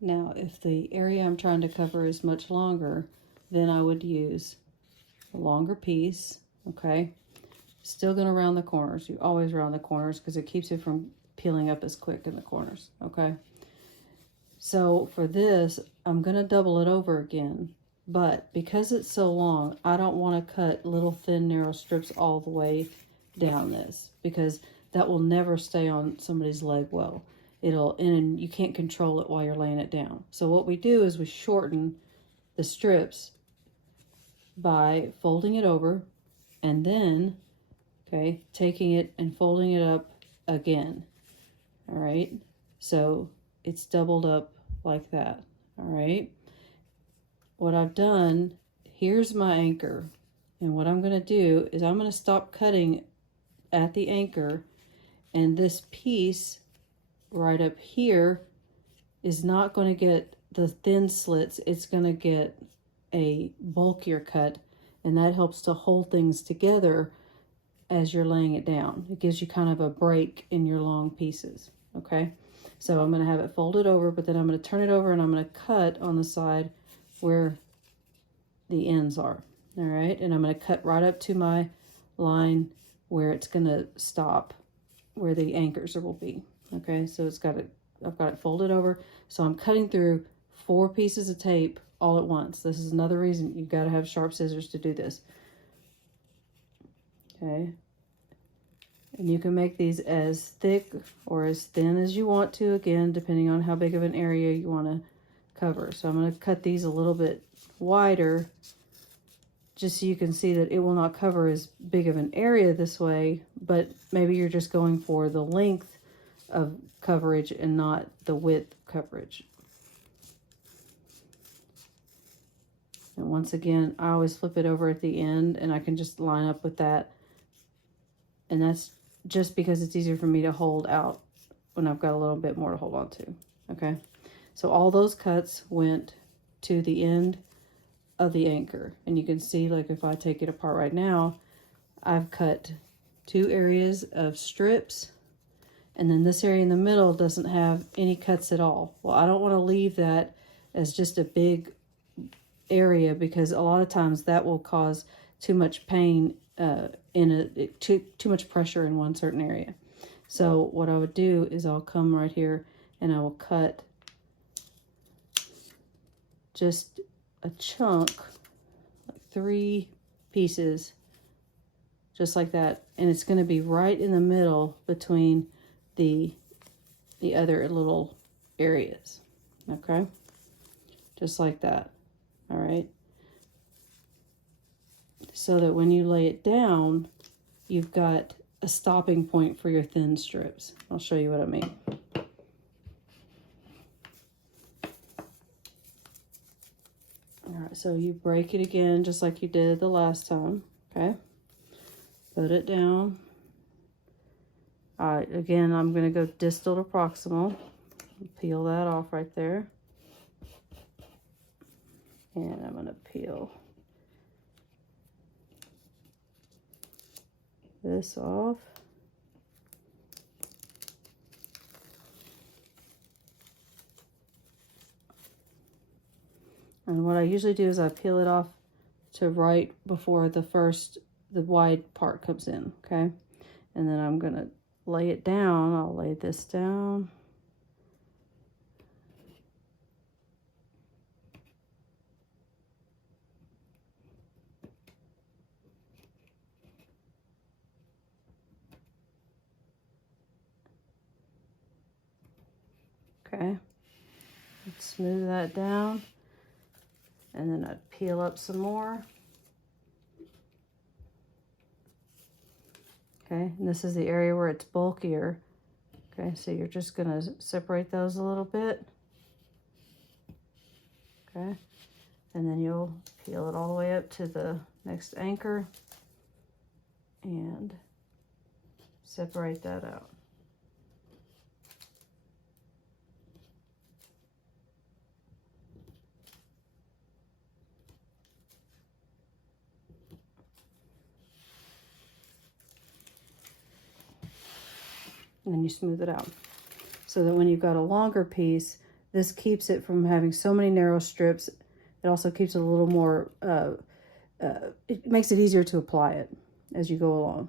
Now, if the area I'm trying to cover is much longer, then I would use a longer piece, okay? Still gonna round the corners. You always round the corners because it keeps it from peeling up as quick in the corners, okay? So for this, I'm gonna double it over again, but because it's so long, I don't wanna cut little thin narrow strips all the way down this, because that will never stay on somebody's leg well. And you can't control it while you're laying it down. So what we do is we shorten the strips by folding it over and then, okay, taking it and folding it up again. All right, so it's doubled up like that. All right, what I've done, here's my anchor, and what I'm going to do is I'm going to stop cutting at the anchor, and this piece right up here is not going to get the thin slits. It's going to get a bulkier cut, and that helps to hold things together as you're laying it down. It gives you kind of a break in your long pieces, okay? So I'm going to have it folded over, but then I'm going to turn it over and I'm going to cut on the side where the ends are, all right? And I'm going to cut right up to my line where it's going to stop, where the anchors will be, okay? So I've got it folded over. So I'm cutting through 4 pieces of tape all at once. This is another reason you've got to have sharp scissors to do this. Okay, and you can make these as thick or as thin as you want to, again, depending on how big of an area you want to cover. So I'm going to cut these a little bit wider, just so you can see that it will not cover as big of an area this way, but maybe you're just going for the length of coverage and not the width coverage. And once again, I always flip it over at the end, and I can just line up with that. And that's just because it's easier for me to hold out when I've got a little bit more to hold on to, okay? So all those cuts went to the end of the anchor. And you can see, like, if I take it apart right now, I've cut 2 areas of strips, and then this area in the middle doesn't have any cuts at all. Well, I don't want to leave that as just a big area, because a lot of times that will cause too much pain too much pressure in one certain area. So what I would do is I'll come right here and I will cut just a chunk, like 3 pieces, just like that, and it's going to be right in the middle between the other little areas, okay, just like that. All right, so that when you lay it down, you've got a stopping point for your thin strips. I'll show you what I mean. All right, so you break it again, just like you did the last time, okay? Put it down. All right, again, I'm gonna go distal to proximal. Peel that off right there. And I'm gonna peel this off. And what I usually do is I peel it off to right before the wide part comes in, okay? And then I'm gonna lay it down. I'll lay this down. Okay, let's smooth that down, and then I'd peel up some more. Okay, and this is the area where it's bulkier. Okay, so you're just gonna separate those a little bit. Okay, and then you'll peel it all the way up to the next anchor and separate that out. And then you smooth it out so that when you've got a longer piece, This keeps it from having so many narrow strips. It also keeps it a little more, it makes it easier to apply it as you go along.